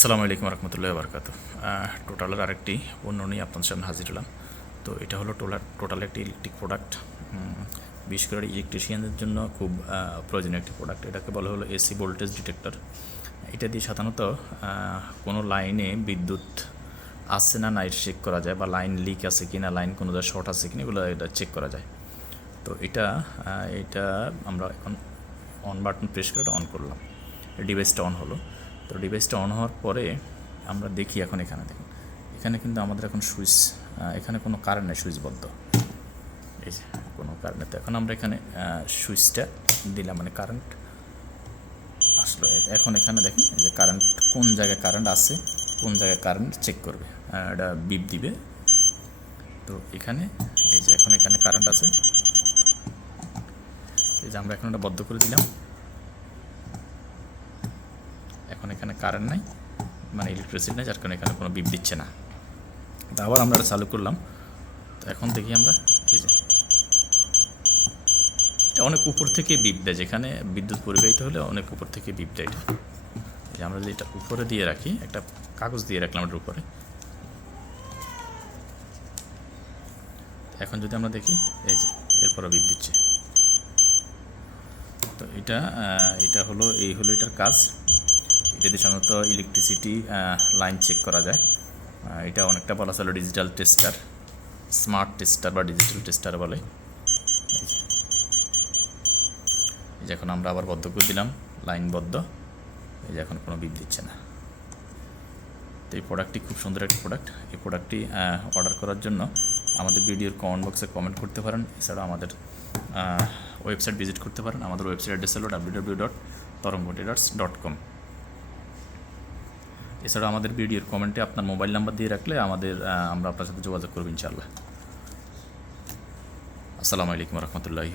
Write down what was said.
আসসালামু আলাইকুম রহমতুল্লাহ বরকাত টোটালের আরেকটি পণ্য নিয়ে আপনাদের সামনে হাজির হলাম। তো এটা হলো টোলার টোটাল একটি ইলেকট্রিক প্রোডাক্ট বিশেষ করে ইলেকট্রিশিয়ানদের জন্য খুব প্রয়োজনীয় একটি প্রোডাক্ট এটাকে বলা হলো এসি ভোল্টেজ ডিটেক্টর এটা দিয়ে সাধারণত কোনো লাইনে বিদ্যুৎ আসছে না নাই চেক করা যায় বা লাইন লিক আছে কি না লাইন কোনো শর্ট আছে কিনা, এগুলো এটা চেক করা যায়। তো এটা এটা আমরা এখন অন বাটন প্রেস করে অন করলাম। ডিভাইসটা অন হলো। তো ডিভাইসটা অন হওয়ার পরে আমরা দেখি এখন এখানে, দেখুন। এখানে কিন্তু আমাদের এখন সুইচ এখানে কোনো নেই, সুইচ বদ্ধ। এই যে, কোনো কারেন্ট তো এখন আমরা এখানে সুইচটা দিলাম মানে কারেন্ট আসলো। এখন এখানে দেখেন যে কারেন্ট কোন জায়গায় কারেন্ট আছে, কোন জায়গায় কারেন্ট চেক করবে। এটা বিপ দিবে। তো এখানে, এই যে এখন এখানে কারেন্ট আছে। এই যে আমরা এখন এটা বদ্ধ করে দিলাম। এখন এখানে কারেন্ট নাই মানে ইলেকট্রিসিটি নেই, যার কারণে এখানে কোনো বিপ দিচ্ছে না। তো আবার আমরা চালু করলাম। তো এখন দেখি আমরা, এই যে, এটা অনেক উপর থেকে বিপ দেয়, যেখানে বিদ্যুৎ পরিবাহিত হলে অনেক উপর থেকে বিপ দেয় এটা। যে আমরা যদি এটা উপরে দিয়ে রাখি, একটা কাগজ দিয়ে রাখলাম এটার উপরে। এখন যদি আমরা দেখি, এই যে, এরপরও বিপ দিচ্ছে। তো এটা এটা হলো, এই হলো এটার কাজ। এটা দিয়ে সাধারণত ইলেকট্রিসিটি লাইন চেক করা যায়। এটা অনেকটা বলা চলে ডিজিটাল টেস্টার স্মার্ট টেস্টার বা ডিজিটাল টেস্টার বলে। এই যে। এখন আমরা আবার বদ্ধ করে দিলাম লাইন বদ্ধ। এই যে এখন কোনো বিপ দিচ্ছে না। তো এই প্রোডাক্টটি খুব সুন্দর একটি প্রোডাক্ট এই প্রোডাক্টটি অর্ডার করার জন্য আমাদের ভিডিওর কমেন্ট বক্সে কমেন্ট করতে পারেন। এছাড়াও আমাদের ওয়েবসাইট ভিজিট করতে পারেন। আমাদের ওয়েবসাইট অ্যাড্রেস হলো W W dot Taranga traders dot com এছাড়া আমাদের ভিডিওর কমেন্টে আপনার মোবাইল নাম্বার দিয়ে রাখলে আমাদের আমরা আপনার সাথে যোগাযোগ করব ইনশাআল্লাহ। আসসালামু আলাইকুম রহমতুল্লাহি